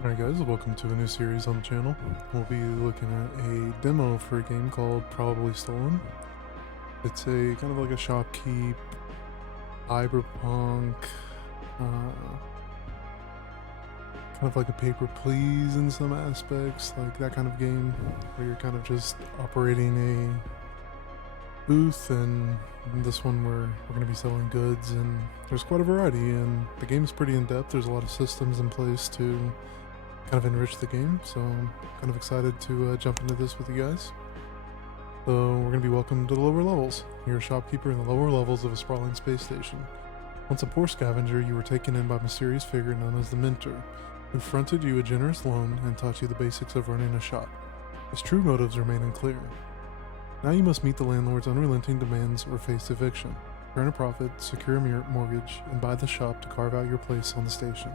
Alright guys, welcome to a new series on the channel. We'll be looking at a demo for a game called Probably Stolen. It's a kind of like a shopkeep, cyberpunk, kind of like a paper please in some aspects, like that kind of game where you're kind of just operating a booth, and in this one we're going to be selling goods, and there's quite a variety, and the game's pretty in-depth. There's a lot of systems in place to kind of enrich the game, so I'm kind of excited to jump into this with you guys. So we're going to be welcomed to the lower levels. You're a shopkeeper in the lower levels of a sprawling space station. Once a poor scavenger, you were taken in by a mysterious figure known as the Mentor, who fronted you a generous loan and taught you the basics of running a shop. His true motives remain unclear. Now you must meet the landlord's unrelenting demands or face eviction. Earn a profit, secure a mortgage, and buy the shop to carve out your place on the station.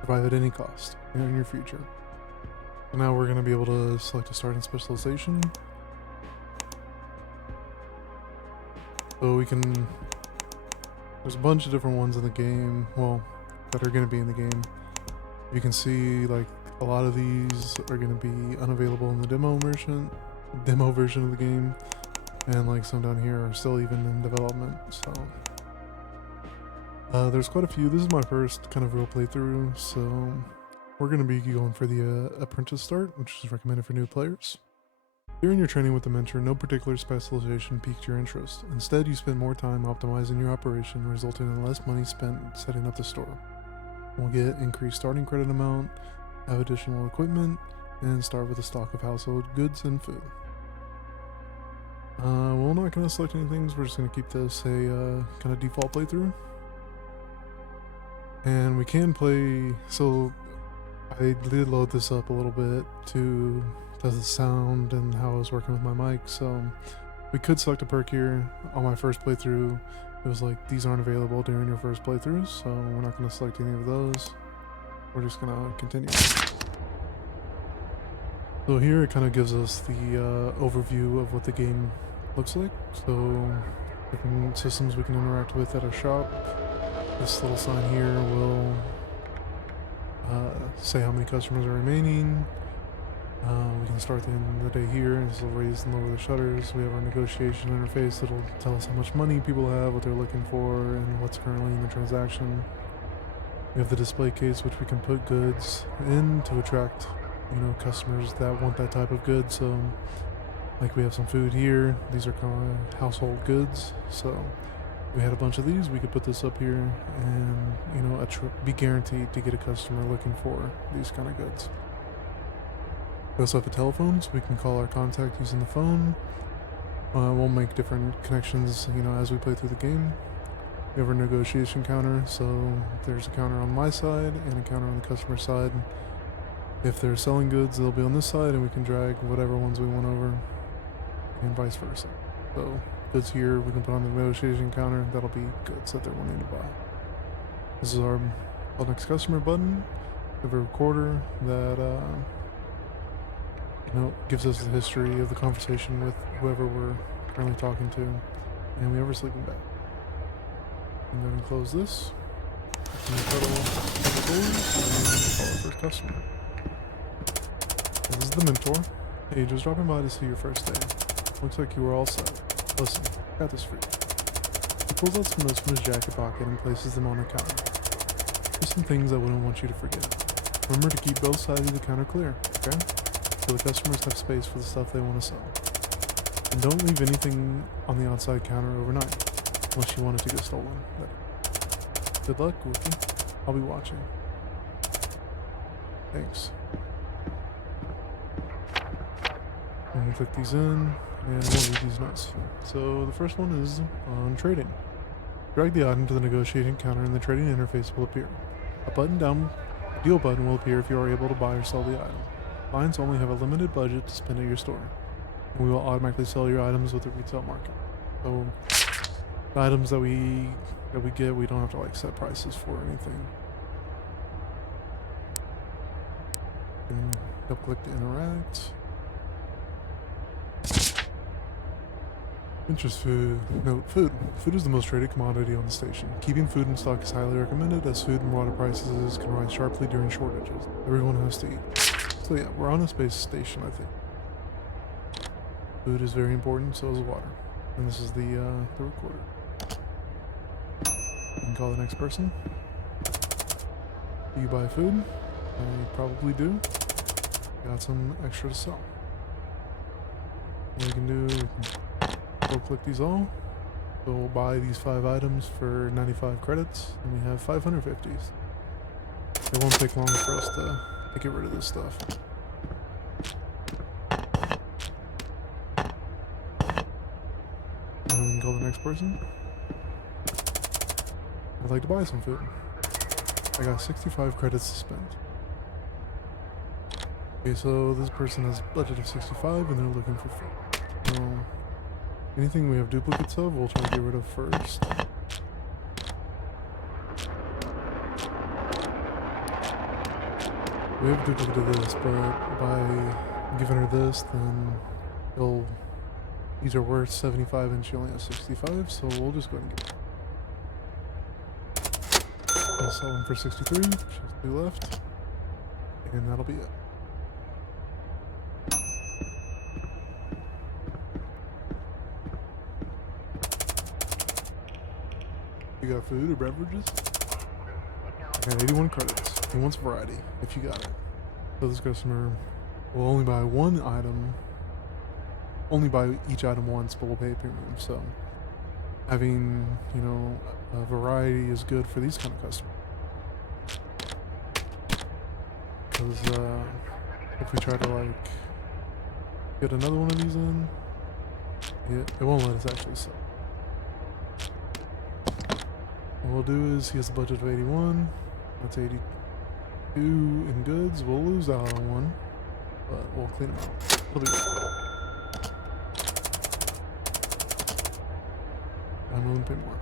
Survive at any cost, and in your future. So now we're going to be able to select a starting specialization. So we can, there's a bunch of different ones in the game, well, that are going to be in the game. You can see like a lot of these are going to be unavailable in the demo version of the game, and like some down here are still even in development, so there's quite a few. This is my first kind of real playthrough, so we're going to be going for the apprentice start, which is recommended for new players. During your training with the mentor, no particular specialization piqued your interest. Instead, you spent more time optimizing your operation, resulting in less money spent setting up the store. We'll get increased starting credit amount, have additional equipment, and start with a stock of household goods and food. We're not going to select any things, we're just going to keep this a kind of default playthrough. And we can play, so I did load this up a little bit to test the sound and how I was working with my mic, so we could select a perk here. On my first playthrough, it was like, these aren't available during your first playthroughs, so we're not going to select any of those. We're just going to continue. So here it kind of gives us the overview of what the game looks like. So different systems we can interact with at our shop. This little sign here will say how many customers are remaining. We can start the end of the day here. This will raise and lower the shutters. We have our negotiation interface that'll tell us how much money people have, what they're looking for, and what's currently in the transaction. We have the display case, which we can put goods in to attract, you know, customers that want that type of good. So like we have some food here. These are kind of household goods, so we had a bunch of these, we could put this up here and, you know, be guaranteed to get a customer looking for these kind of goods. We also have a telephone, so we can call our contact using the phone. We'll make different connections, you know, as we play through the game. We have our negotiation counter, so there's a counter on my side and a counter on the customer side. If they're selling goods, they'll be on this side, and we can drag whatever ones we want over, and vice versa. So goods here we can put on the negotiation counter, that'll be goods that they're wanting to buy. This is our call next customer button. We have a recorder that you know, gives us the history of the conversation with whoever we're currently talking to, and we have our sleeping bag. I'm going to close this. And call our first customer. This is the mentor. Hey, just dropping by to see your first day. Looks like you were all set. Listen, got this for you. He pulls out some notes from his jacket pocket and places them on the counter. Here's some things I wouldn't want you to forget. Remember to keep both sides of the counter clear, okay? So the customers have space for the stuff they want to sell. And don't leave anything on the outside counter overnight, unless you want it to get stolen. Good luck, rookie. I'll be watching. Thanks. And we'll click these in, and we'll read these notes. So the first one is on trading. Drag the item to the negotiating counter and the trading interface will appear. A deal button will appear if you are able to buy or sell the item. Clients only have a limited budget to spend at your store, and we will automatically sell your items with the retail market. So the items that we get, we don't have to like set prices for or anything. And double click to interact. Interest food. Note, food. Food is the most traded commodity on the station. Keeping food in stock is highly recommended as food and water prices can rise sharply during shortages. Everyone has to eat. So yeah, we're on a space station, I think. Food is very important, so is water. And this is the recorder. You can call the next person. Do you buy food? I probably do. Got some extra to sell. What we can do, we can go click these all. So we'll buy these 5 items for 95 credits, and we have 550s. It won't take long for us to get rid of this stuff. And we can call the next person. I'd like to buy some food. I got 65 credits to spend. Okay, so this person has a budget of 65 and they're looking for food. Anything we have duplicates of, we'll try to get rid of first. We have a duplicate of this, but by giving her this, then these are worth 75 and she only has 65, so we'll just go ahead and get it. I'll sell them for 63, she has 2 left, and that'll be it. You got food or beverages? I got 81 credits. He wants variety, if you got it. So this customer will only buy one item, only buy each item once, but we'll pay a premium. So having, you know, a variety is good for these kind of customers. Because if we try to like get another one of these in, it won't let us actually sell. What we'll do is he has a budget of 81. That's 82 in goods. We'll lose out on one, but we'll clean them out. It'll be good. I'm willing to pay more.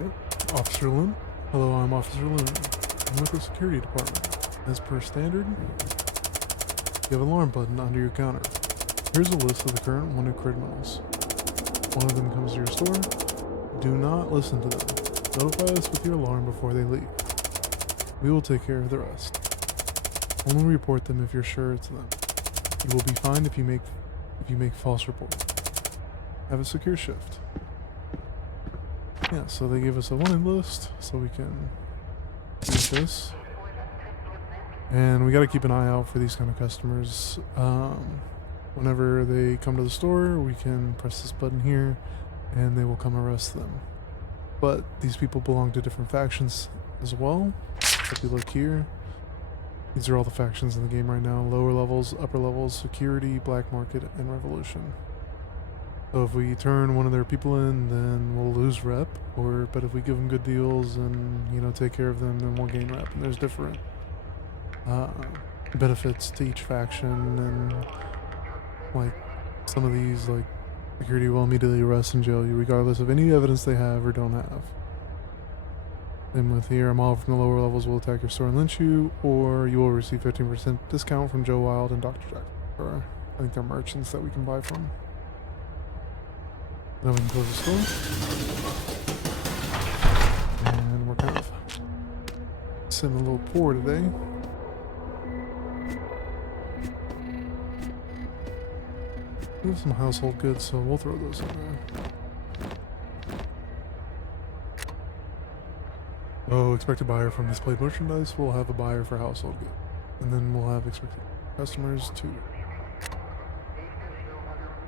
Yep. Officer Lin. Hello, I'm Officer Lin. I'm with the security department. As per standard, you have an alarm button under your counter. Here's a list of the current wanted criminals. One of them comes to your store. Do not listen to them. Notify us with your alarm before they leave. We will take care of the rest. Only report them if you're sure it's them. You will be fined if you make false reports. Have a secure shift. Yeah, so they gave us a wanted list, so we can use this. And we got to keep an eye out for these kind of customers. Whenever they come to the store, we can press this button here and they will come arrest them. But these people belong to different factions as well. If you look here, these are all the factions in the game right now. Lower levels, upper levels, security, black market, and revolution. So if we turn one of their people in, then we'll lose rep. But if we give them good deals and, you know, take care of them, then we'll gain rep. And there's different benefits to each faction, and like some of these, like security will immediately arrest and jail you regardless of any evidence they have or don't have. Then with here, I'm all from the lower levels will attack your store and lynch you, or you will receive 15% discount from Joe Wild and Dr. Jack. Or I think they're merchants that we can buy from. Then we can close the store. And we're kind of sitting a little poor today. We have some household goods, so we'll throw those in there. Oh, expected buyer from displayed merchandise. We'll have a buyer for household goods. And then we'll have expected customers too.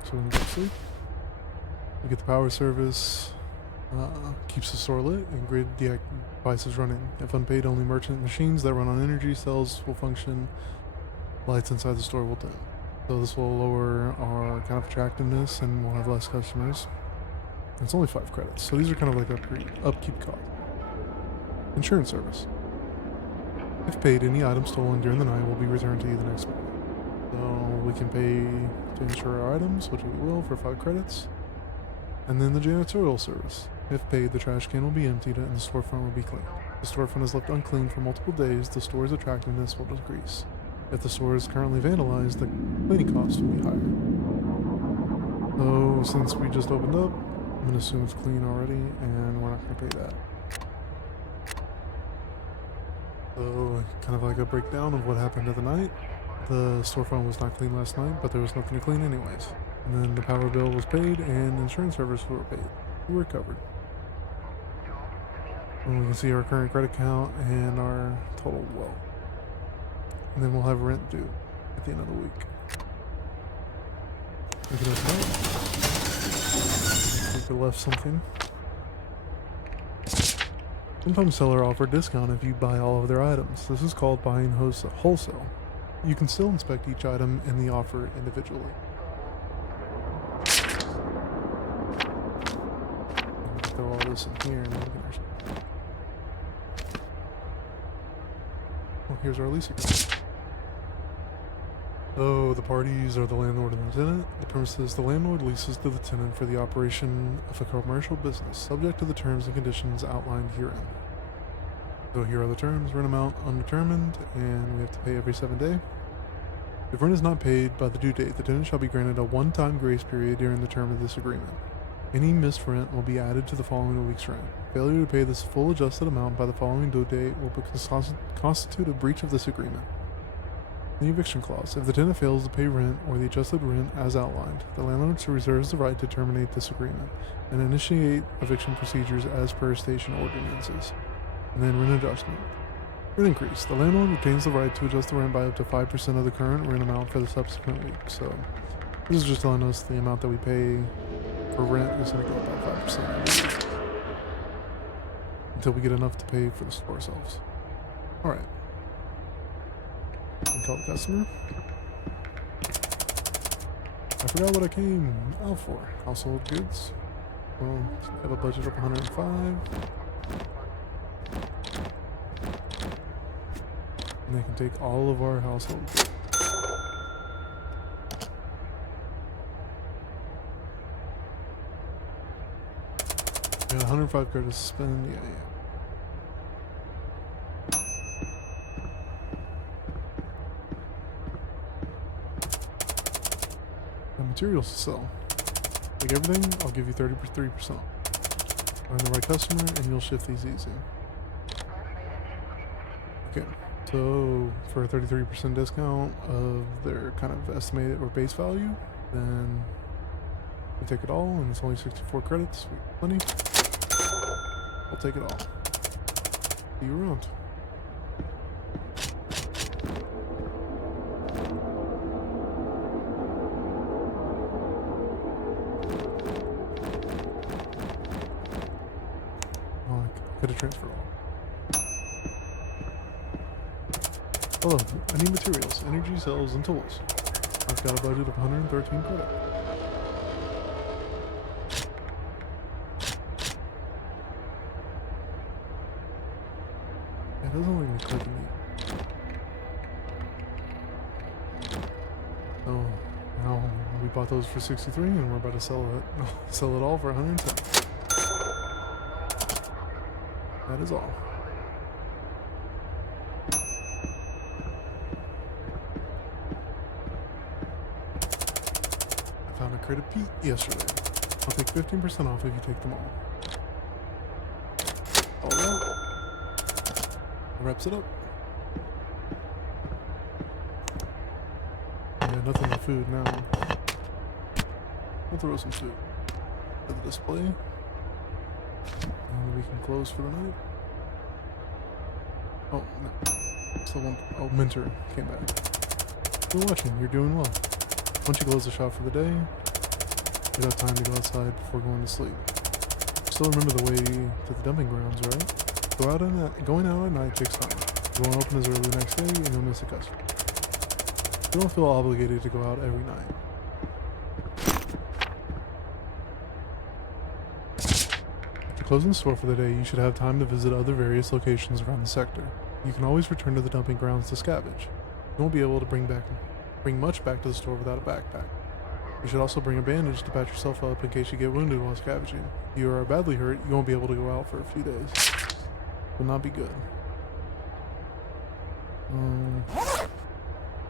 So we can go to sleep. We get the power service. Keeps the store lit and grid devices running. If unpaid, only merchant machines that run on energy cells will function. Lights inside the store will dim. So this will lower our kind of attractiveness and we'll have less customers. It's only 5 credits, so these are kind of like upkeep costs. Insurance service. If paid, any item stolen during the night will be returned to you the next morning. So we can pay to insure our items, which we will, for 5 credits. And then the janitorial service. If paid, the trash can will be emptied and the storefront will be cleaned. If the storefront is left unclean for multiple days, the store's attractiveness will decrease. If the store is currently vandalized, the cleaning cost will be higher. So since we just opened up, I'm going to assume it's clean already, and we're not going to pay that. So kind of like a breakdown of what happened at the night. The storefront was not clean last night, but there was nothing to clean anyways. And then the power bill was paid, and insurance services were paid. We were covered. And we can see our current credit count and our total wealth. And then we'll have rent due at the end of the week. We can open up. I think we left something. Sometimes sellers offer a discount if you buy all of their items. This is called buying wholesale. You can still inspect each item in the offer individually. Throw all this in here and we can actually... Well, here's our lease agreement. So the parties are the landlord and the tenant. The premises the landlord leases to the tenant for the operation of a commercial business, subject to the terms and conditions outlined herein. So here are the terms: rent amount undetermined, and we have to pay every 7 days. If rent is not paid by the due date, the tenant shall be granted a one-time grace period during the term of this agreement. Any missed rent will be added to the following week's rent. Failure to pay this full adjusted amount by the following due date will constitute a breach of this agreement. The eviction clause. If the tenant fails to pay rent or the adjusted rent as outlined, the landlord reserves the right to terminate this agreement and initiate eviction procedures as per station ordinances. And then rent adjustment. Rent increase. The landlord retains the right to adjust the rent by up to 5% of the current rent amount for the subsequent week. So this is just telling us the amount that we pay for rent is going to go up by 5% until we get enough to pay for the store ourselves. Alright. Call the customer. I forgot what I came out for. Household goods. Well, I have a budget of 105. And they can take all of our household goods. We got 105 credits to spend. Yeah. Materials to sell. Like everything, I'll give you 33%. Find the right customer and you'll shift these easy. Okay, so for a 33% discount of their kind of estimated or base value, then we take it all and it's only 64 credits. Sweet money. I'll take it all. See you around. Could have transferred all. Hello, I need materials, energy cells, and tools. I've got a budget of 113 credit. It doesn't let me click me. Oh, now we bought those for 63 and we're about to sell it. Sell it all for 110. That is all. I found a crate of peat yesterday. I'll take 15% off if you take them all. Alright. That wraps it up. Yeah, nothing but food now. We'll throw some food for the display. And we can close for the night. Oh, no. Still one. Oh, Minter came back. You're watching. You're doing well. Once you close the shop for the day, you have time to go outside before going to sleep. Still remember the way to the dumping grounds, right? Going out at night takes time. You won't open as early the next day and you'll miss a customer. You don't feel obligated to go out every night. Closing the store for the day, you should have time to visit other various locations around the sector. You can always return to the dumping grounds to scavenge. You won't be able to bring much back to the store without a backpack. You should also bring a bandage to patch yourself up in case you get wounded while scavenging. If you are badly hurt, you won't be able to go out for a few days. Will not be good.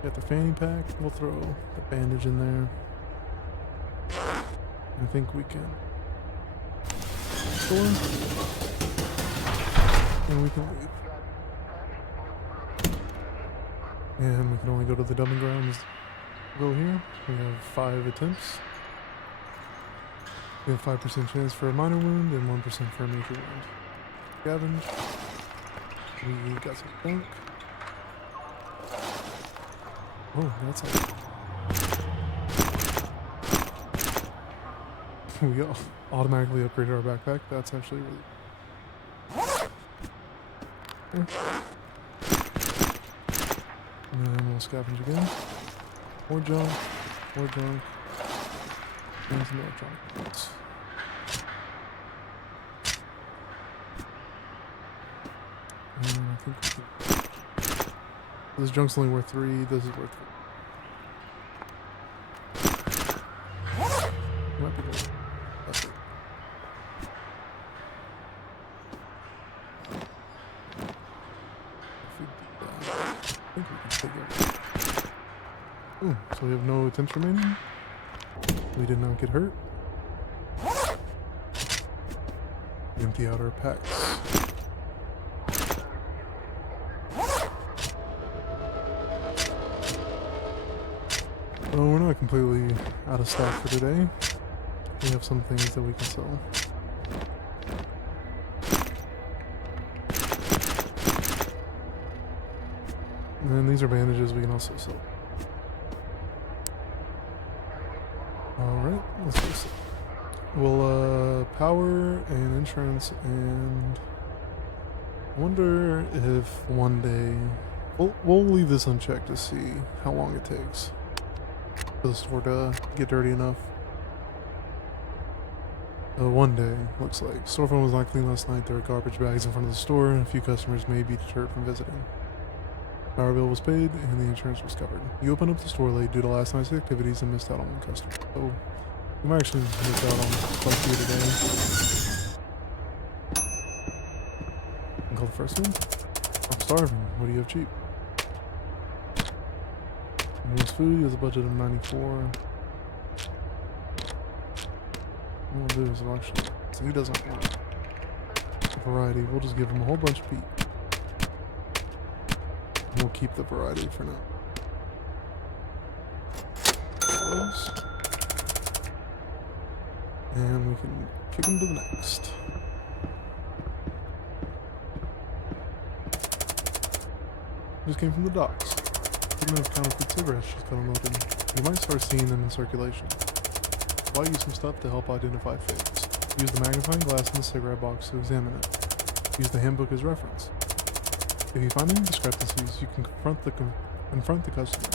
Got the fanny pack. We'll throw the bandage in there. I think we can store. And we can leave. And we can only go to the dumping grounds. Go here. We have 5 attempts. We have 5% chance for a minor wound and 1% for a major wound. Scavenge. We got some junk. Oh, that's it. We automatically upgraded our backpack. That's actually really... Okay. And then we'll scavenge again. More junk. More junk. And some electronic parts. And I think we can... This junk's only worth 3. This is worth 4. Might be good. That's it. If we do that, I think we can take it. Ooh, so we have no attempts remaining. We did not get hurt. Empty out our packs. Well, we're not completely out of stock for today. We have some things that we can sell. And then these are bandages we can also sell. Alright, let's go sell. Well, power and insurance, and I wonder if one day we'll leave this unchecked to see how long it takes for the store to get dirty enough. One day, looks like. Storefront was not clean last night. There were garbage bags in front of the store, and a few customers may be deterred from visiting. Power bill was paid, and the insurance was covered. You opened up the store late due to last night's activities and missed out on one customer. So, you might actually miss out on quite a few today. And call the first one. I'm starving. What do you have cheap? Most food, he has a budget of 94. What we'll do is actually, so he doesn't want a variety, we'll just give him a whole bunch of meat. We'll keep the variety for now. Those. And we can kick him to the next. Just came from the docks. Picking up counterfeit cigarettes just got unloaded. You might start seeing them in circulation. Buy you some stuff to help identify fakes. Use the magnifying glass in the cigarette box to examine it. Use the handbook as reference. If you find any discrepancies, you can confront the customer.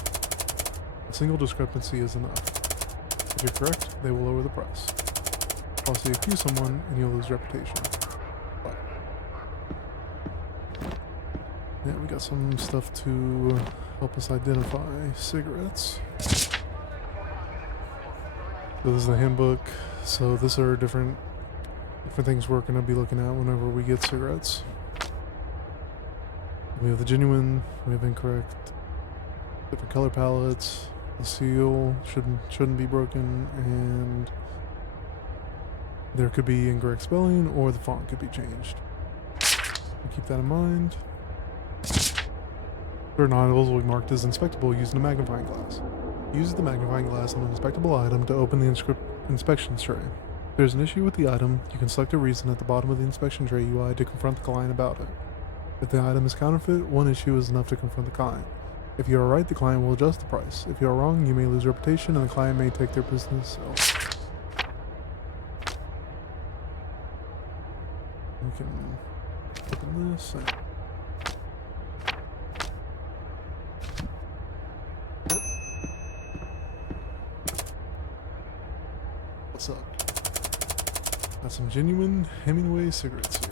A single discrepancy is enough. If you're correct, they will lower the price. Falsely accuse someone and you'll lose reputation. But yeah, we got some stuff to help us identify cigarettes. So this is the handbook. So these are different things we're going to be looking at whenever we get cigarettes. We have the genuine, we have incorrect, different color palettes, the seal shouldn't be broken, and there could be incorrect spelling or the font could be changed. Keep that in mind. Certain items will be marked as inspectable using a magnifying glass. Use the magnifying glass on an inspectable item to open the inspection tray. If there's an issue with the item, you can select a reason at the bottom of the inspection tray UI to confront the client about it. If the item is counterfeit, one issue is enough to confront the client. If you are right, the client will adjust the price. If you are wrong, you may lose reputation and the client may take their business elsewhere. We can open this and what's up? Got some genuine Hemingway cigarettes here.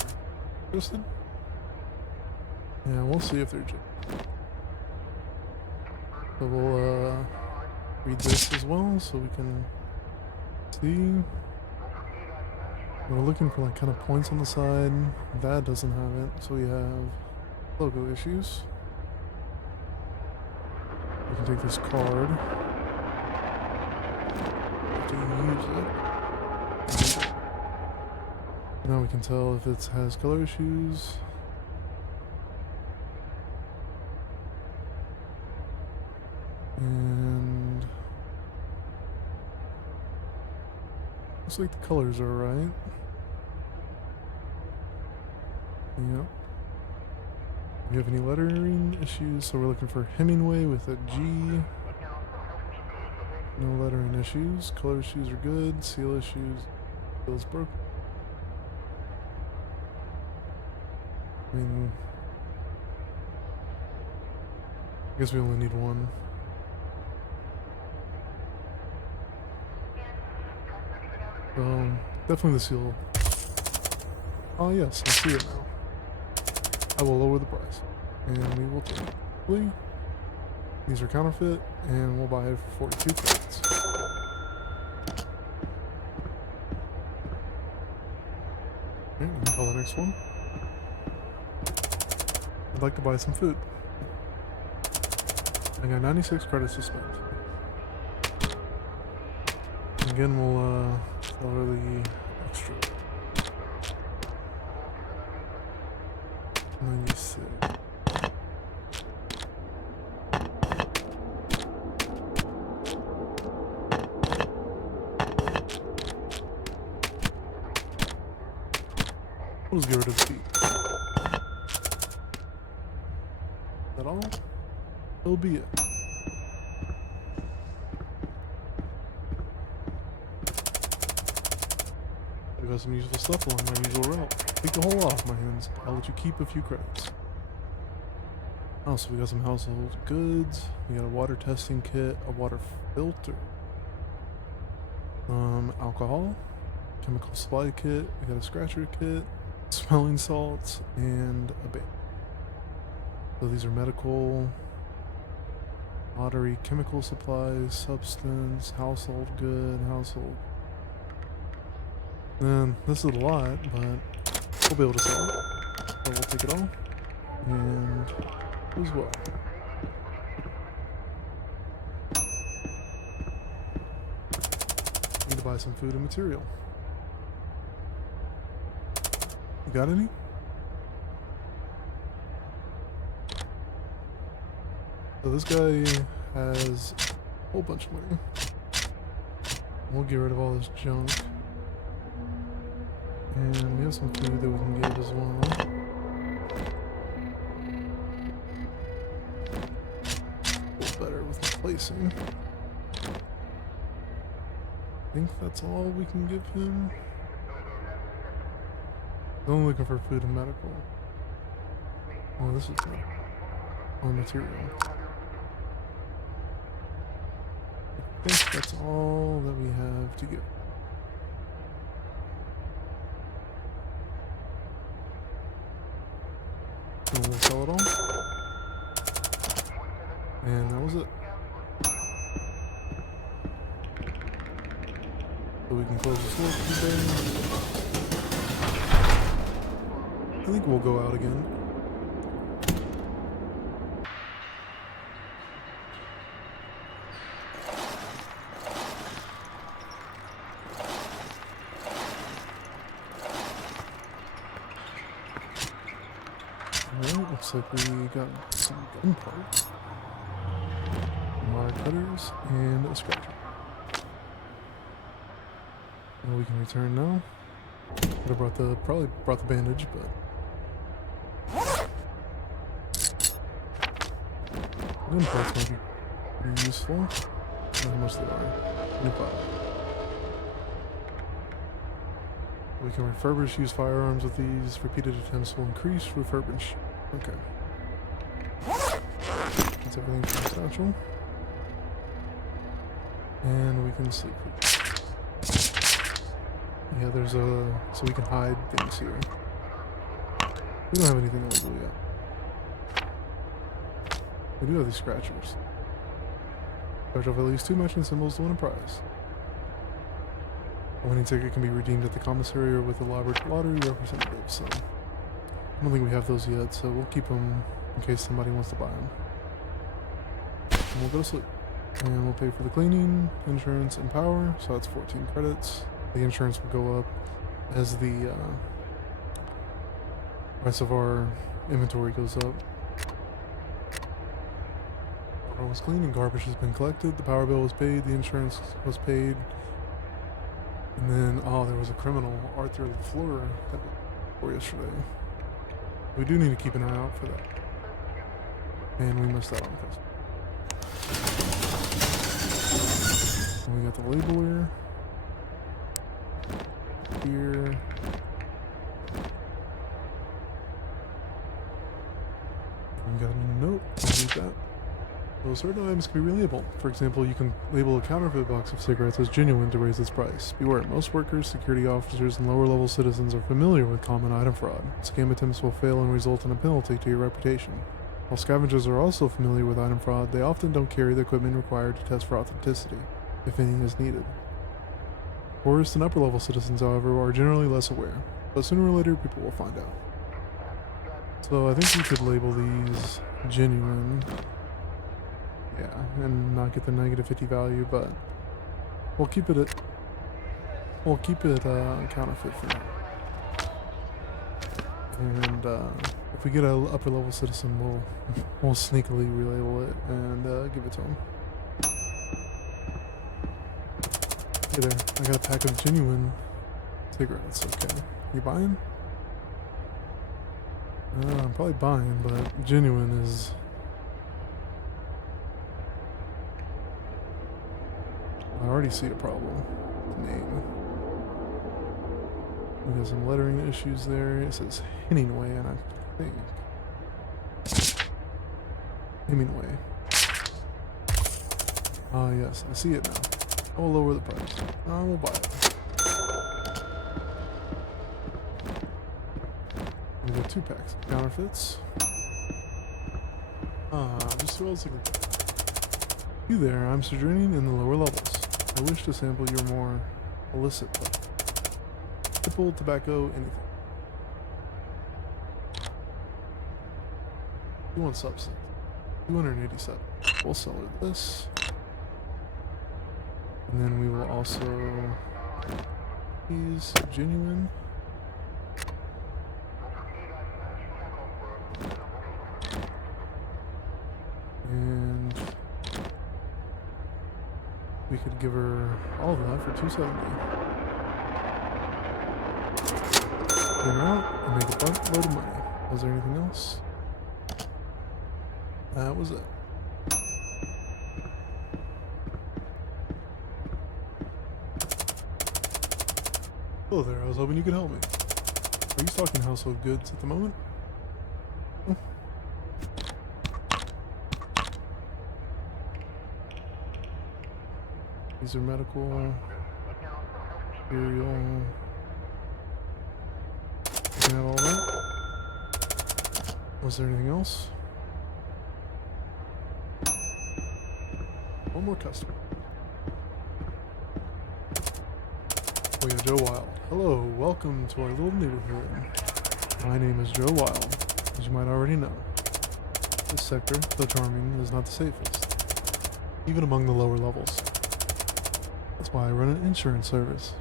Interested? Yeah, we'll see if they're genuine. So we'll read this as well so we can see. We're looking for like kind of points on the side. That doesn't have it, so we have logo issues. We can take this card. To use it. Now we can tell if it has color issues. And looks like the colors are right. Yep. Do you have any lettering issues? So we're looking for Hemingway with a G. No lettering issues. Color issues are good. Seal issues. Seal is broken. I mean, I guess we only need one. Definitely the seal. Oh yes, I see it now. I will lower the price. And we will take it. Please. These are counterfeit, and we'll buy it for 42 credits. Okay, we can call the next one. I'd like to buy some food. I got 96 credits to spend. Again, we'll lower the extra. 96. We'll just get rid of the feet. Is that all? It'll be it. I got some useful stuff along my usual route. Take the whole off my hands. I'll let you keep a few credits. Oh, so we got some household goods. We got a water testing kit, a water filter, alcohol, chemical supply kit. We got a scratcher kit, smelling salts, and a bait. So these are medical, lottery, chemical supplies, substance, household good, household. And this is a lot, but we'll be able to sell it. So we'll take it all. And as well. Need to buy some food and material. You got any? So this guy has a whole bunch of money. We'll get rid of all this junk. And we have some food that we can get as well. A little better with replacing. I think that's all we can give him. I'm only looking for food and medical. Oh, this is good. On material. I think that's all that we have to give. And we'll sell it all. And that was it. So we can close the store for today. I think we'll go out again. Alright, looks like we got some gun parts, wire cutters, and a scratcher. Well, we can return now. Could have probably brought the bandage, but gun parts might be pretty useful. I don't know how much they are. 25. We can refurbish used firearms with these. Repeated attempts will increase refurbish. Okay. That's everything from satchel. And we can sleep. Yeah, there's a... so we can hide things here. We don't have anything illegal yet. We do have these scratchers. Scratch off at least 2 matching symbols to win a prize. A winning ticket can be redeemed at the commissary or with the lottery representative, so... I don't think we have those yet, so we'll keep them in case somebody wants to buy them. and we'll go to sleep. And we'll pay for the cleaning, insurance, and power, so that's 14 credits. The insurance will go up as the price of our inventory goes up. Water was clean and garbage has been collected. The power bill was paid, the insurance was paid. And then, oh, there was a criminal, Arthur LaFleur, that was for yesterday. We do need to keep an eye out for that. And we missed out on customer. And we got the labeler here. And we got a note. Read that. So certain items can be relabeled. For example, you can label a counterfeit box of cigarettes as genuine to raise its price. Beware, most workers, security officers, and lower-level citizens are familiar with common item fraud. Scam attempts will fail and result in a penalty to your reputation. While scavengers are also familiar with item fraud, they often don't carry the equipment required to test for authenticity, if any is needed. Poorest and upper-level citizens, however, are generally less aware, but sooner or later people will find out. So I think we could label these genuine. Yeah, and not get the negative 50 value, but we'll keep it counterfeit for now. And if we get an upper level citizen, we'll sneakily relabel it and give it to him. Hey there, I got a pack of genuine cigarettes. Okay, you buying? I'm probably buying, but genuine is. I already see a problem. The name. We got some lettering issues there. It says Hemingway, and I think Hemingway. Ah, yes, I see it now. I will lower the price. I will buy it. We got 2 packs of counterfeits. Just who else I can. You there? I'm sojourning in the lower levels. I wish to sample your more illicit product. Tipple, tobacco, anything. You want substance? 287. We'll sell it this. And then we will also use genuine. And we could give her all of that for 270. Clean her out and make a buttload of money. Was there anything else? That was it. Hello there, I was hoping you could help me. Are you stocking household goods at the moment? Oh. These are medical, cereal. Looking at all that. Was there anything else? One more customer. Oh yeah, Joe Wild. Hello, welcome to our little neighborhood. My name is Joe Wild, as you might already know. This sector, though charming, is not the safest, even among the lower levels. That's why I run an insurance service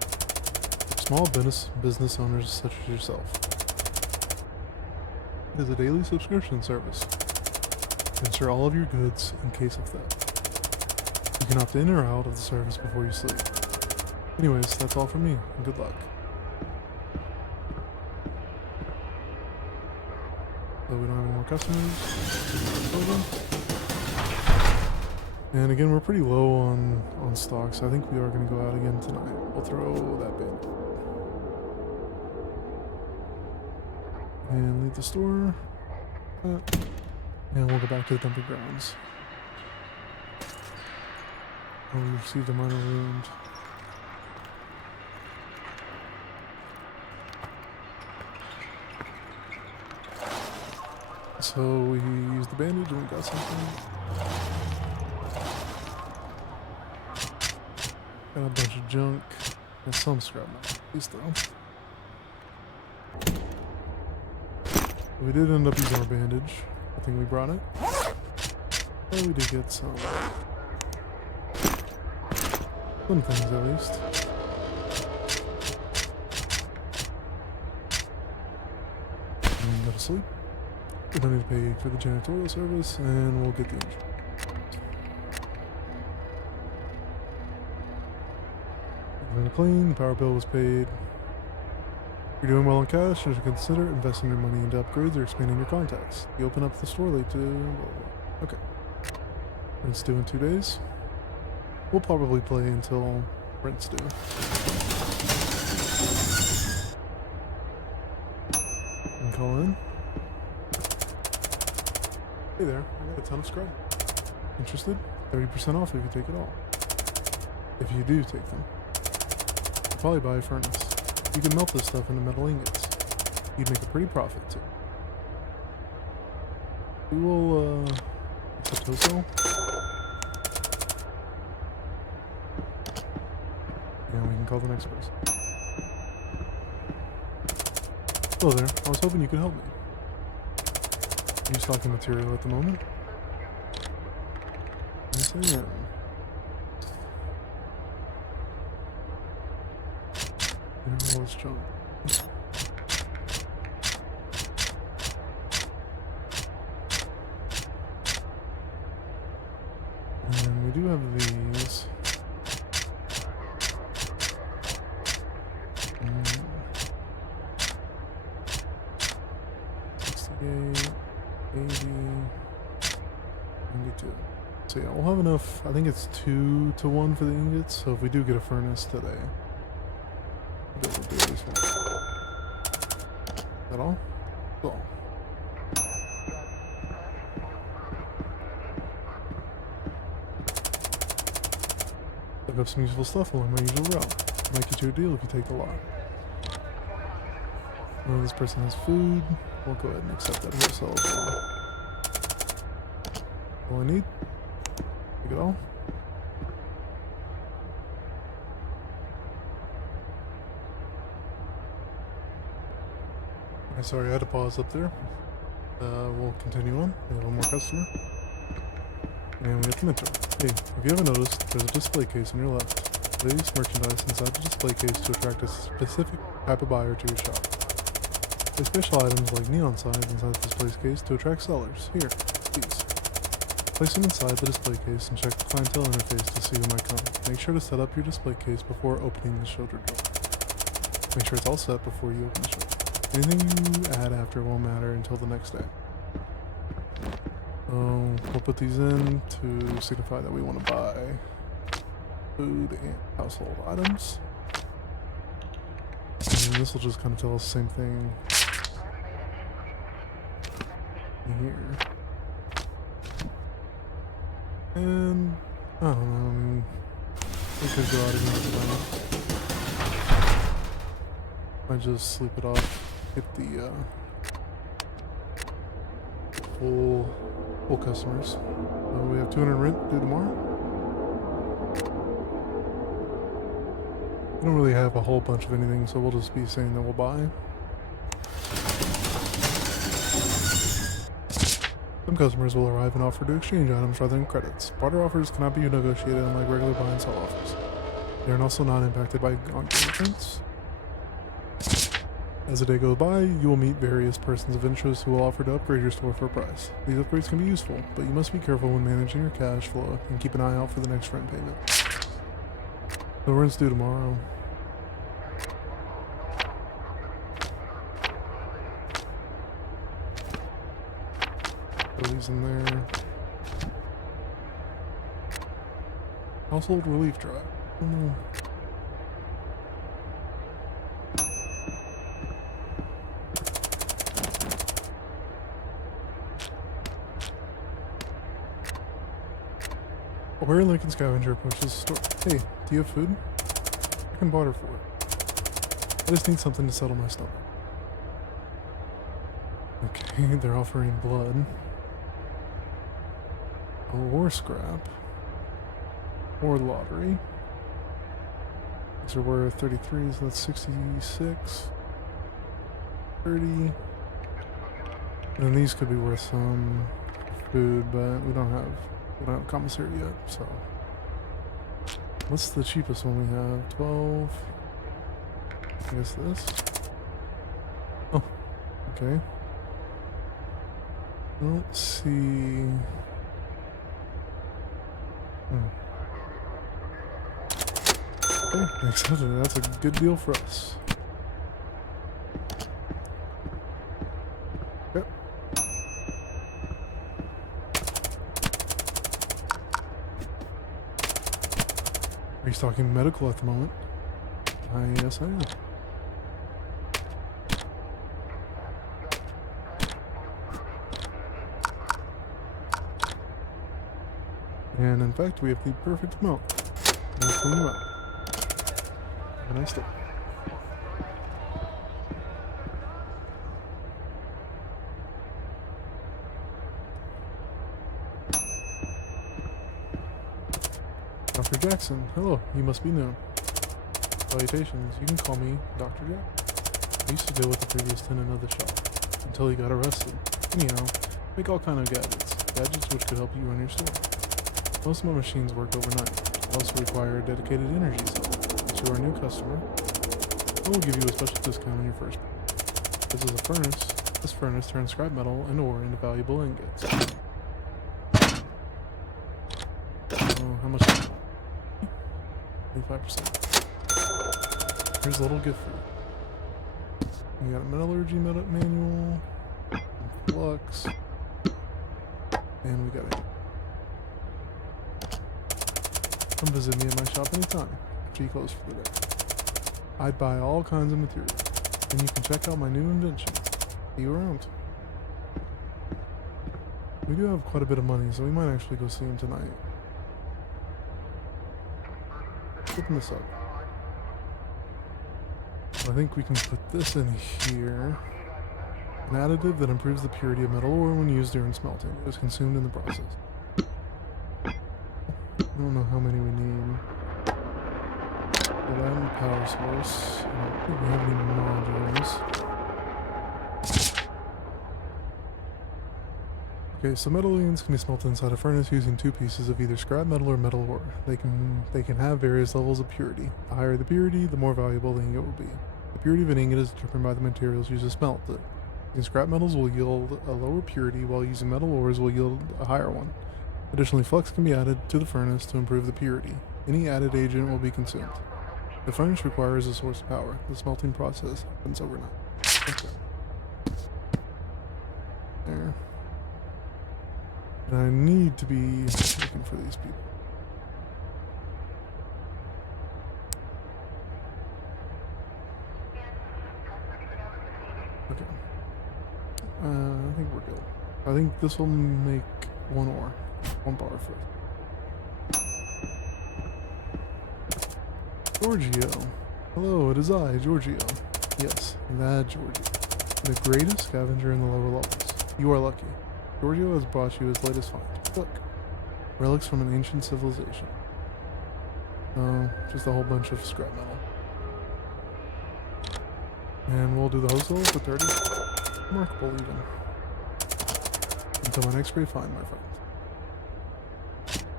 for small business owners such as yourself. It is a daily subscription service to insure all of your goods in case of theft. You can opt in or out of the service before you sleep. Anyways, that's all from me, and good luck. So we don't have any more customers. Over. And again, we're pretty low on stock, so I think we are going to go out again tonight. We'll throw that bin. And leave the store. And we'll go back to the dumping grounds. Oh, we received a minor wound. So we used the bandage and we got something. Got a bunch of junk. Got some scrap metal, at least though. We did end up using our bandage. I think we brought it. Oh, we did get some things at least. And then go to sleep. We don't need to pay for the janitorial service, and we'll get the engine. We're gonna clean, power bill was paid. If you're doing well on cash, you should consider investing your money into upgrades or expanding your contacts. You open up the store late to blah, blah, blah. Okay. Rent's due in 2 days. We'll probably play until rent's due. And call in. Hey there, I got a ton of scrap. Interested? 30% off if you take it all. If you do take them. You'll probably buy a furnace. You can melt this stuff into metal ingots. You'd make a pretty profit too. We will, accept wholesale. And we can call the next person. Hello there, I was hoping you could help me. Are you stocking material at the moment? Yes, I am. Let's jump. And we do have these. 68, 80, 92. So yeah, we'll have enough. I think it's 2 to 1 for the ingots. So if we do get a furnace today, we'll do at least one. Is that all? That's all. Pick up some useful stuff along my usual route. Might get you a deal if you take the lot. Well, this person has food. We'll go ahead and accept that wholesale as well. All I need. Take it all. Sorry, I had to pause up there. We'll continue on. We have one more customer. And we have to mentor. Hey, if you haven't noticed, there's a display case on your left. Place merchandise inside the display case to attract a specific type of buyer to your shop. Place special items like neon signs inside the display case to attract sellers. Here, these. Place them inside the display case and check the clientele interface to see who might come. Make sure to set up your display case before opening the shelter door. Make sure it's all set before you open the shelter. Anything you add after won't matter until the next day. We'll put these in to signify that we want to buy food and household items. And this will just kind of tell us the same thing here. And I don't know, I mean, we could go out and might just sleep it off. Get the full customers. We have 200 rent due tomorrow. We don't really have a whole bunch of anything, so we'll just be saying that we'll buy. Some customers will arrive and offer to exchange items rather than credits. Barter offers cannot be negotiated unlike regular buy and sell offers. They are also not impacted by ongoing events. As the day goes by, you will meet various persons of interest who will offer to upgrade your store for a price. These upgrades can be useful, but you must be careful when managing your cash flow and keep an eye out for the next rent payment. The rent's due tomorrow. Put these in there. Household relief drive. A Where Lincoln scavenger approaches the store. Hey, do you have food? I can barter for it. I just need something to settle my stomach. Okay, they're offering blood. Or scrap. Or lottery. These are worth 33, so that's 66. 30. And then these could be worth some food, but we don't have We don't have a commissary yet, so. What's the cheapest one we have? 12. I guess this. Oh, okay. I don't see. Okay, accepted. That's a good deal for us. Yep. Restocking medical at the moment. Yes, I am. And in fact, we have the perfect amount. We'll clean you up. Have a nice day. Dr. Jackson, hello, you must be new. Salutations, you can call me Dr. Jack. I used to deal with the previous tenant of the shop, until he got arrested. Anyhow, make all kind of gadgets which could help you run your store. Most of my machines work overnight. They also require a dedicated energy cell. If you are a new customer, I will give you a special discount on your first purchase. This is a furnace. This furnace turns scrap metal and ore into valuable ingots. How much? 25%. Here's a little gift for you. We got a metallurgy manual, flux, and we got a. Come visit me at my shop anytime after you close for the day. I buy all kinds of materials, and you can check out my new invention. See you around. We do have quite a bit of money, so we might actually go see him tonight. Open this up. I think we can put this in here. An additive that improves the purity of metal ore when used during smelting. It is consumed in the process. I don't know how many we need. Put that in the power source. I don't think we have any modules. Okay, so metal liens can be smelted inside a furnace using two pieces of either scrap metal or metal ore. They can have various levels of purity. The higher the purity, the more valuable the ingot will be. The purity of an ingot is determined by the materials used to smelt it. Using scrap metals will yield a lower purity, while using metal ores will yield a higher one. Additionally, flux can be added to the furnace to improve the purity. Any added agent will be consumed. The furnace requires a source of power. The smelting process happens overnight. Okay. There. And I need to be looking for these people. Okay. I think we're good. I think this will make one ore. One bar first. Giorgio. Hello, it is I, Giorgio. Yes, that Giorgio. The greatest scavenger in the lower levels. You are lucky. Giorgio has brought you his latest find. Look. Relics from an ancient civilization. Oh, just a whole bunch of scrap metal. And we'll do the wholesale for 30. Remarkable even. Until my next great find, my friend.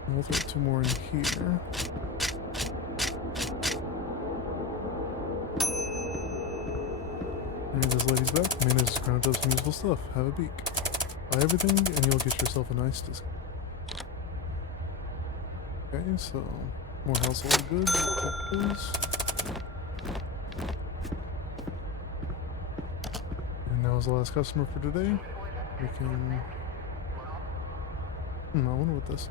And we'll throw 2 more in here. And this lady's back. Main is ground up some useful stuff. Have a beak. Buy everything and you'll get yourself a nice discount. Okay, so more household goods. And now is the last customer for today. We can. I wonder what this.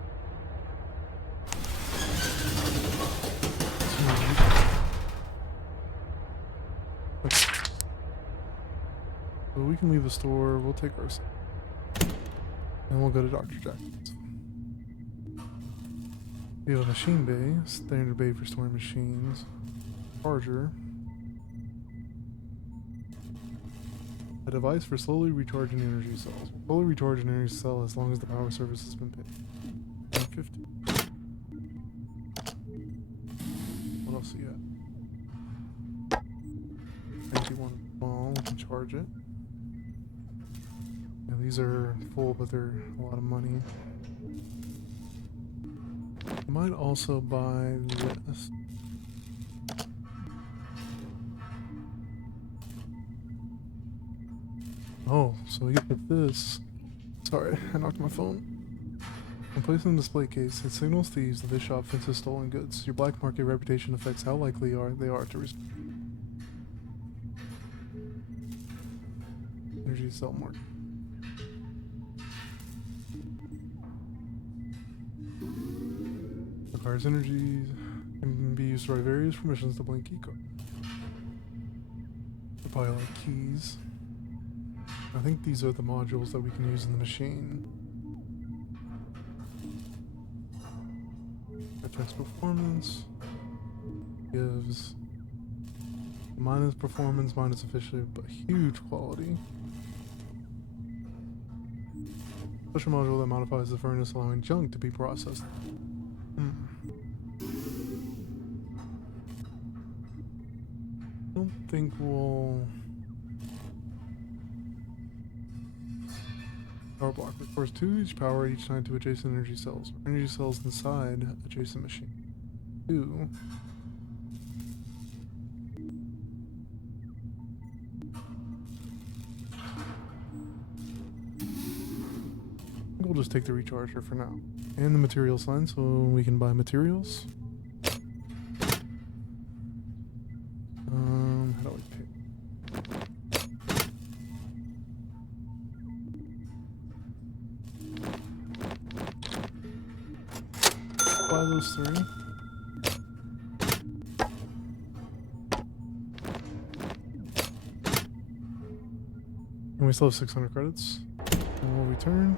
Okay. So we can leave the store. We'll take our. And we'll go to Dr. Jackson's. We have a machine bay, standard bay for storing machines, charger, a device for slowly recharging energy cells. Slowly recharge an energy cell as long as the power service has been paid. 150. What else you got? 91 ball, we can charge it. Yeah, these are full, but they're a lot of money. I might also buy this. Oh, so we get this. Sorry, I knocked my phone. When placed in the display case, it signals thieves that this shop fences stolen goods. Your black market reputation affects how likely they are to energy cell market. Requires energy can be used to write various permissions to blank keycard. They're probably like keys. I think these are the modules that we can use in the machine. Affects performance. Gives minus performance, minus efficiency, but huge quality. Special module that modifies the furnace, allowing junk to be processed. I don't think we'll... Power block restores 2 each power each time to adjacent energy cells. Energy cells inside adjacent machine. 2. We'll just take the recharger for now. And the materials line so we can buy materials. How do I pay? Buy those 3. And we still have 600 credits. And we'll return.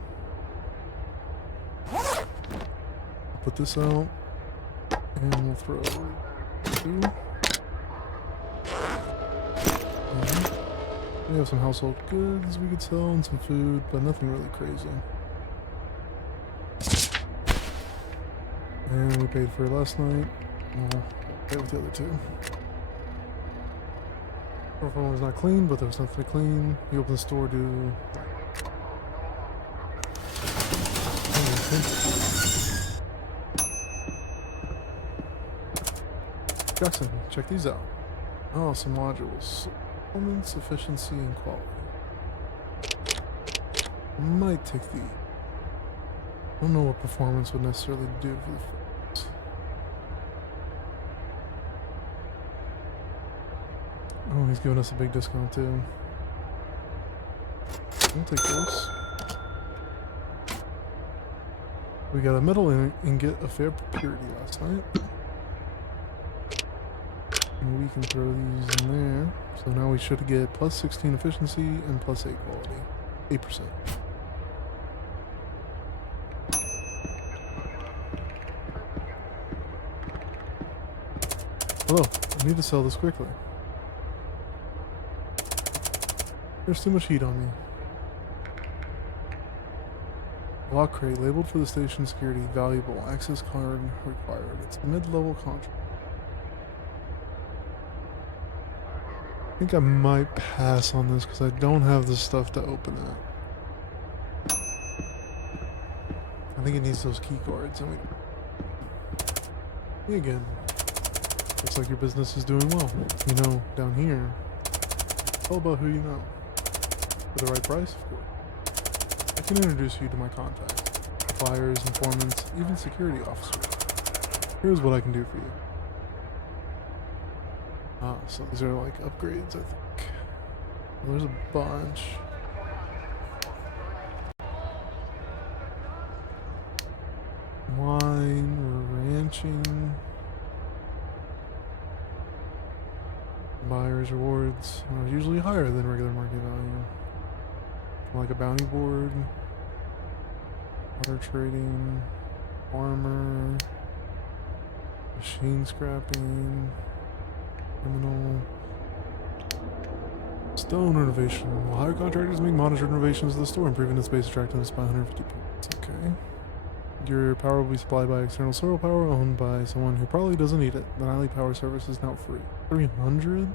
Put this out. And we'll throw 2. We have some household goods we could sell and some food, but nothing really crazy. And we paid for it last night. We'll pay with the other 2. Our phone was not clean, but there was nothing to clean. You open the store, do... Jackson, check these out. Oh, some modules. Performance, efficiency, and quality. Might take the... I don't know what performance would necessarily do for the frames. Oh, he's giving us a big discount too. I'll take this. We got a metal ingot of fair purity last night. And we can throw these in there. So now we should get plus 16 efficiency and plus 8 quality. 8%. Hello, I need to sell this quickly. There's too much heat on me. Lock crate labeled for the station security. Valuable. Access card required. It's a mid-level contract. I think I might pass on this because I don't have the stuff to open it. I think it needs those key cards. And we again. Looks like your business is doing well. You know, down here, it's all about who you know. For the right price, of course. I can introduce you to my contacts, suppliers, informants, even security officers. Here's what I can do for you. Ah, so these are like upgrades, I think. Well, there's a bunch. Wine, ranching. Buyer's rewards are usually higher than regular market value. Like a bounty board, water trading, armor, machine scrapping, criminal, stone renovation. Will hire contractors make modest renovations to the store, improving the space attractiveness by 150 points. Okay. Your power will be supplied by external solar power owned by someone who probably doesn't need it. The nightly power service is now free. 300?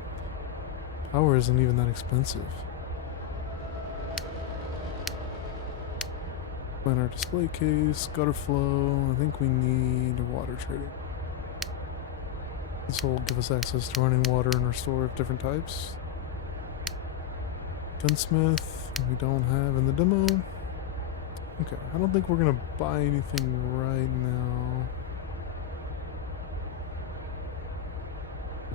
Power isn't even that expensive. Plan our display case, gutter flow. I think we need a water trader. This will give us access to running water in our store of different types. Gunsmith, we don't have in the demo. Okay, I don't think we're gonna buy anything right now.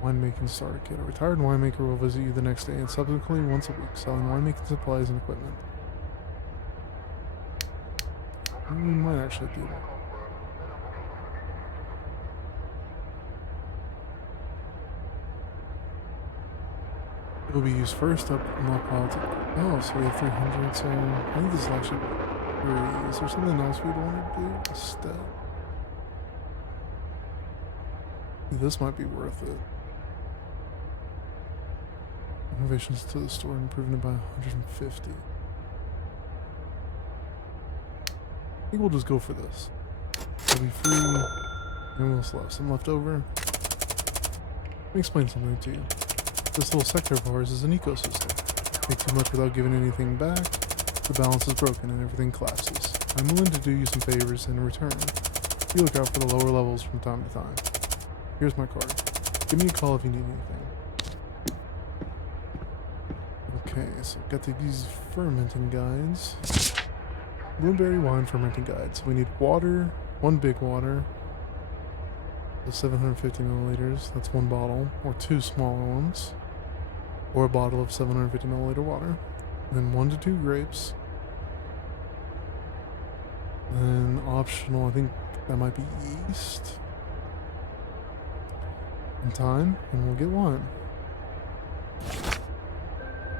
Winemaking starter kit. A retired winemaker will visit you the next day and subsequently once a week, selling winemaking supplies and equipment. We might actually do that. It will be used first up unlock quality. Oh, so we have 300, so I think this is actually free. Is there something else we'd want to do instead? This might be worth it. Innovations to the store, improving it by 150. I think we'll just go for this. It'll be free, and we'll still have some left over. Let me explain something to you. This little sector of ours is an ecosystem. Make too much without giving anything back, the balance is broken and everything collapses. I'm willing to do you some favors in return. You look out for the lower levels from time to time. Here's my card. Give me a call if you need anything. Okay, so got these fermenting guides. Blueberry wine fermenting guide. So we need water, one big water, so 750 milliliters, that's one bottle, or two smaller ones, or a bottle of 750 milliliter water, and then 1 to 2 grapes, and then optional, I think that might be yeast, and time, and we'll get wine.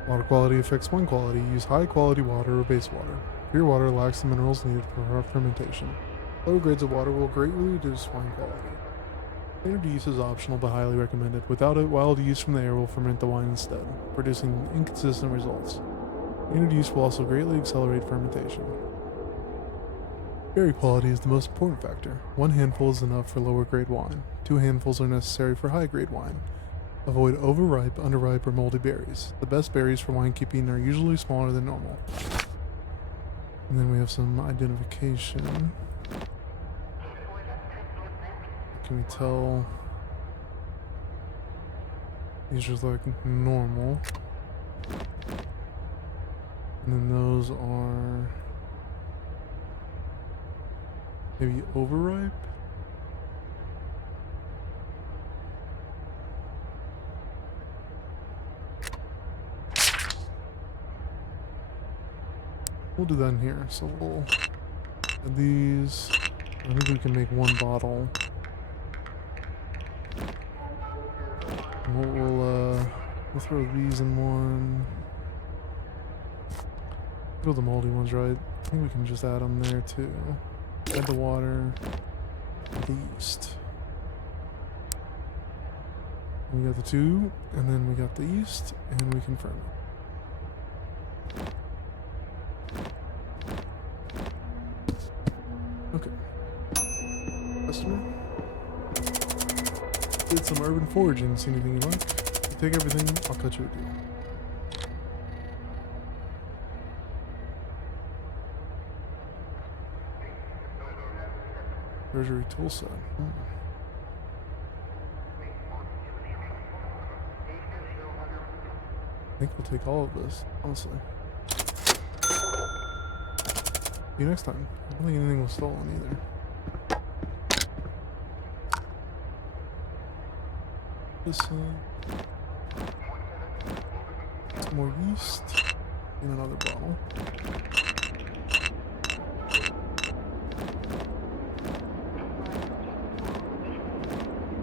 Water quality affects wine quality. Use high quality water or base water. Pure water lacks the minerals needed for fermentation. Lower grades of water will greatly reduce wine quality. Standard yeast is optional but highly recommended. Without it, wild yeast from the air will ferment the wine instead, producing inconsistent results. Standard yeast will also greatly accelerate fermentation. Berry quality is the most important factor. 1 handful is enough for lower grade wine. 2 handfuls are necessary for high grade wine. Avoid overripe, underripe, or moldy berries. The best berries for wine keeping are usually smaller than normal. And then we have some identification. Can we tell these are like normal? And then those are maybe overripe? We'll do that in here. So we'll add these. I think we can make 1 bottle. And we'll throw these in one. Throw the moldy ones, right? I think we can just add them there too. Add the water, the yeast. We got the 2, and then we got the yeast, and we confirm it. Okay. Customer. Did some urban foraging. See anything you like? If you take everything, I'll cut you a deal. Treasury tool set. I think we'll take all of this, honestly. See you next time. I don't think anything was stolen either. This some more yeast in another bottle.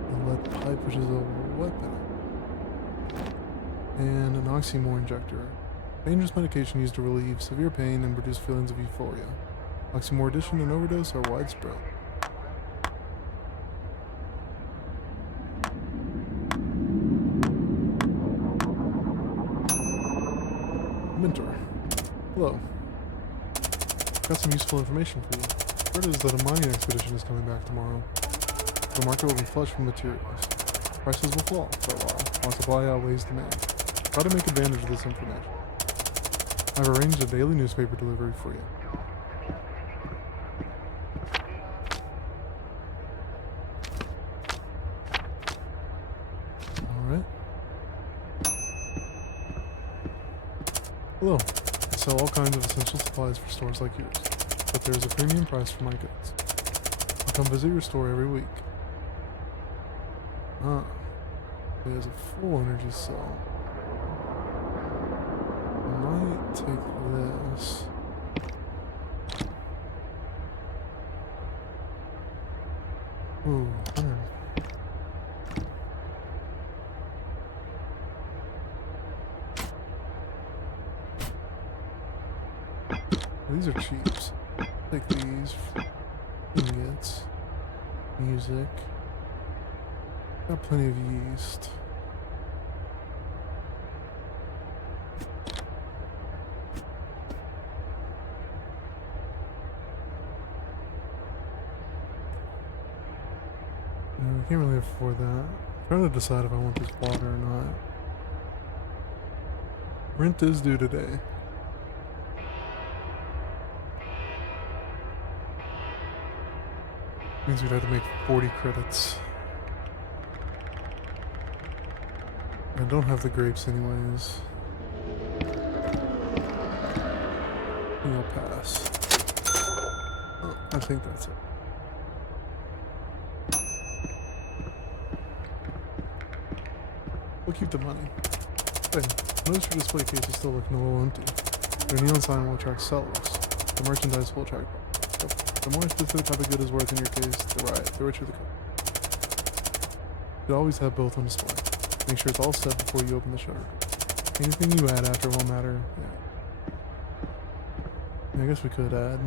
A lead pipe, which is a weapon. And an oxymore injector. Dangerous medication used to relieve severe pain and produce feelings of euphoria. Oxymore addiction and overdose are widespread. Mentor. Hello. Got some useful information for you. Word is that a mining expedition is coming back tomorrow. The market will be flush with materials. Prices will fall for a while, while supply outweighs demand. Try to make advantage of this information. I've arranged a daily newspaper delivery for you. kinds of essential supplies for stores like yours, but there is a premium price for my goods. I'll come visit your store every week. Ah, it has a full energy cell. I might take this. Ooh, 100. These are cheaps. Take these. Ingots. Music. Got plenty of yeast. I can't really afford that. I'm trying to decide if I want this water or not. Rent is due today. Means we'd have to make 40 credits. I don't have the grapes anyways. I think I'll pass. Oh, I think that's it. We'll keep the money. Hey, notice your display case is still looking a little empty. Your neon sign will attract sellers. The merchandise will attract. The more specific type of good is worth in your case, the richer the cut. You always have both on display. Make sure it's all set before you open the shutter. Anything you add after won't matter. Yeah, I guess we could add.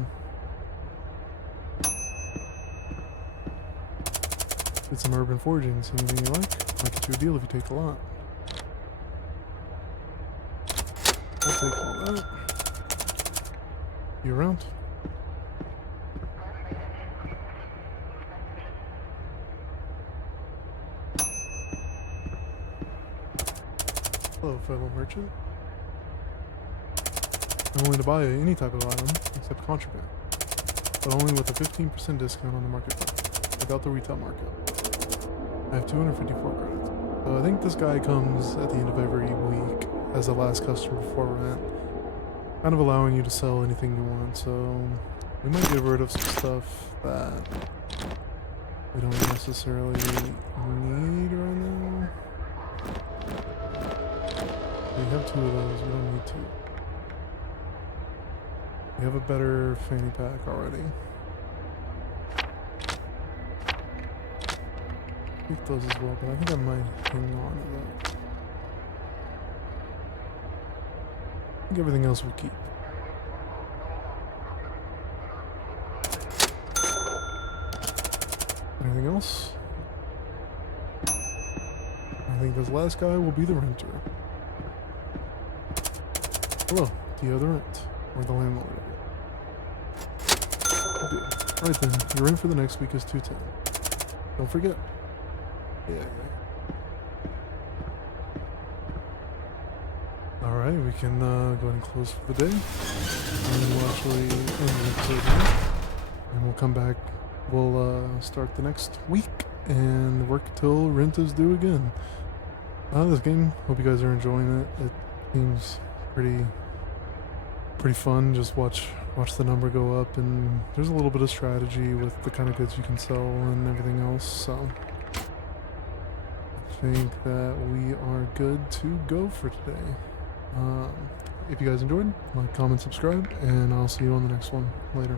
Did some urban foraging. See anything you like? Might get you a deal if you take a lot. I'll take all that. You around? Hello, fellow merchant. I'm willing to buy any type of item except contraband, but only with a 15% discount on the marketplace, without the retail markup. I have 254 credits. So I think this guy comes at the end of every week as the last customer before rent, kind of allowing you to sell anything you want. So we might get rid of some stuff that we don't necessarily need right now. We have 2 of those, we don't need 2. We have a better fanny pack already. Keep those as well, but I think I might hang on to that. I think everything else we'll keep. Anything else? I think this last guy will be the renter. Hello, do you have the rent? Or the landlord? Okay. Right then, your rent for the next week is $210. Don't forget. Yeah. Alright, we can go ahead and close for the day. And then we'll actually end the episode here. And we'll come back. We'll start the next week and work till rent is due again. This game, hope you guys are enjoying it. It seems pretty fun. Just watch the number go up, and there's a little bit of strategy with the kind of goods you can sell and everything else. So I think that we are good to go for today. If you guys enjoyed, like, comment, subscribe, and I'll see you on the next one later.